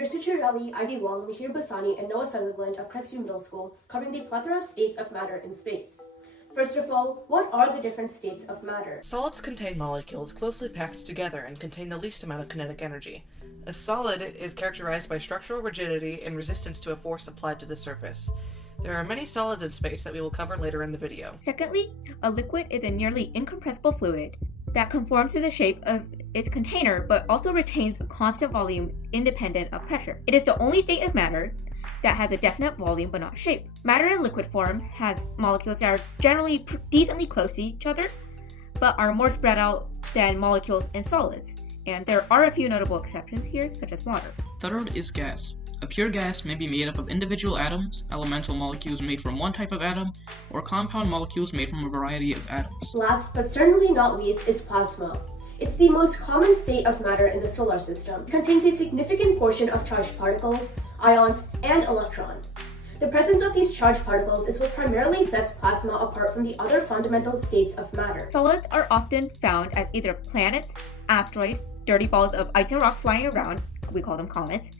Here's Suchir, Ivy Wong, Mihir and Noah Sutherland of Crestview Middle School covering the plethora of states of matter in space. First of all, what are the different states of matter? Solids contain molecules closely packed together and contain the least amount of kinetic energy. A solid is characterized by structural rigidity and resistance to a force applied to the surface. There are many solids in space that we will cover later in the video. Secondly, a liquid is a nearly incompressible fluid that conforms to the shape of its container but also retains a constant volume independent of pressure. It is the only state of matter that has a definite volume but not shape. Matter in liquid form has molecules that are generally decently close to each other but are more spread out than molecules in solids. And there are a few notable exceptions here, such as water. Third is gas. A pure gas may be made up of individual atoms, elemental molecules made from one type of atom, or compound molecules made from a variety of atoms. Last but certainly not least is plasma. It's the most common state of matter in the solar system. It contains a significant portion of charged particles, ions, and electrons. The presence of these charged particles is what primarily sets plasma apart from the other fundamental states of matter. Solids are often found as either planets, asteroids, dirty balls of ice and rock flying around, we call them comets,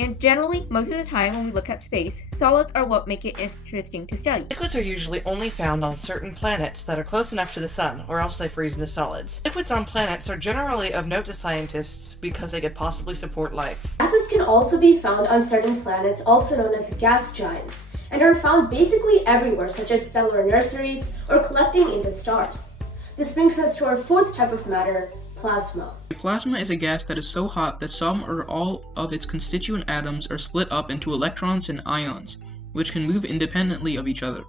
and generally, most of the time when we look at space, solids are what make it interesting to study. Liquids are usually only found on certain planets that are close enough to the sun, or else they freeze into solids. Liquids on planets are generally of note to scientists because they could possibly support life. Gases can also be found on certain planets, also known as gas giants, and are found basically everywhere, such as stellar nurseries or collecting into stars. This brings us to our fourth type of matter, plasma. Plasma is a gas that is so hot that some or all of its constituent atoms are split up into electrons and ions, which can move independently of each other.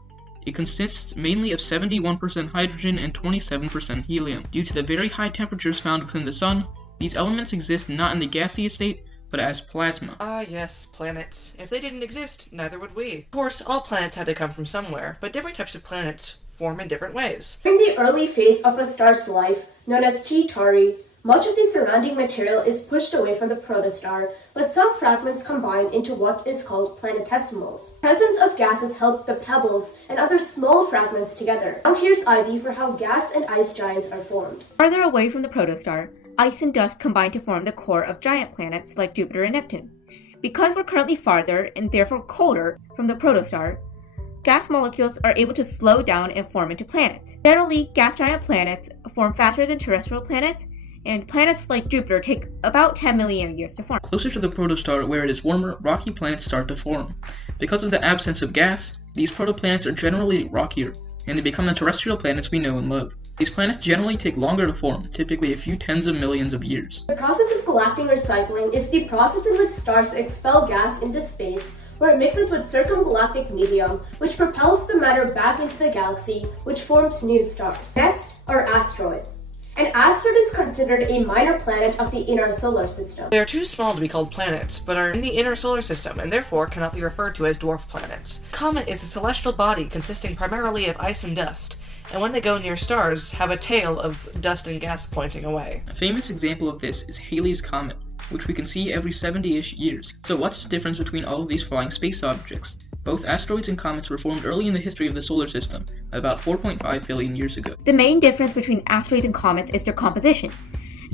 It consists mainly of 71% hydrogen and 27% helium. Due to the very high temperatures found within the sun, these elements exist not in the gaseous state, but as plasma. Ah yes, planets. If they didn't exist, neither would we. Of course, all planets had to come from somewhere, but different types of planets form in different ways. During the early phase of a star's life, known as T Tauri, much of the surrounding material is pushed away from the protostar, but some fragments combine into what is called planetesimals. The presence of gases help the pebbles and other small fragments together. Now here's Ivy for how gas and ice giants are formed. Farther away from the protostar, ice and dust combine to form the core of giant planets like Jupiter and Neptune. Because we're currently farther, and therefore colder, from the protostar, gas molecules are able to slow down and form into planets. Generally, gas giant planets form faster than terrestrial planets, and planets like Jupiter take about 10 million years to form. Closer to the protostar, where it is warmer, rocky planets start to form. Because of the absence of gas, these protoplanets are generally rockier, and they become the terrestrial planets we know and love. These planets generally take longer to form, typically a few tens of millions of years. The process of galactic recycling is the process in which stars expel gas into space, where it mixes with circumgalactic medium, which propels the matter back into the galaxy, which forms new stars. Next are asteroids. An asteroid is considered a minor planet of the inner solar system. They are too small to be called planets, but are in the inner solar system and therefore cannot be referred to as dwarf planets. A comet is a celestial body consisting primarily of ice and dust, and when they go near stars, have a tail of dust and gas pointing away. A famous example of this is Halley's Comet, which we can see every 70-ish years. So what's the difference between all of these flying space objects? Both asteroids and comets were formed early in the history of the solar system, about 4.5 billion years ago. The main difference between asteroids and comets is their composition.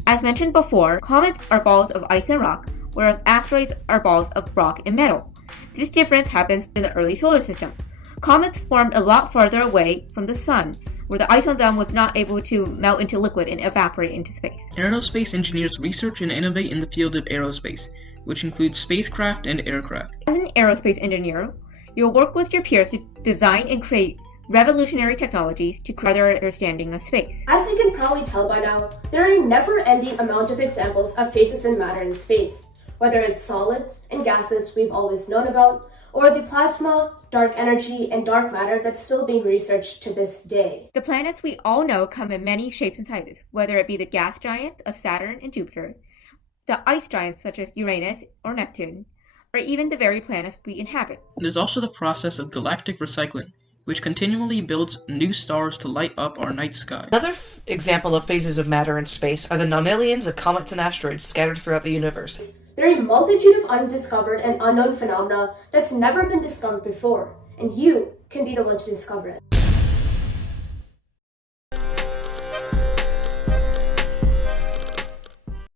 As mentioned before, comets are balls of ice and rock, whereas asteroids are balls of rock and metal. This difference happens in the early solar system. Comets formed a lot farther away from the sun, where the ice on them was not able to melt into liquid and evaporate into space. Aerospace engineers research and innovate in the field of aerospace, which includes spacecraft and aircraft. As an aerospace engineer, you'll work with your peers to design and create revolutionary technologies to further understanding of space. As you can probably tell by now, there are a never-ending amount of examples of phases in matter in space, whether it's solids and gases we've always known about, or the plasma, dark energy, and dark matter that's still being researched to this day. The planets we all know come in many shapes and sizes, whether it be the gas giants of Saturn and Jupiter, the ice giants such as Uranus or Neptune, or even the very planets we inhabit. There's also the process of galactic recycling, which continually builds new stars to light up our night sky. Another example of phases of matter in space are the nonillions of comets and asteroids scattered throughout the universe. There are a multitude of undiscovered and unknown phenomena that's never been discovered before, and you can be the one to discover it.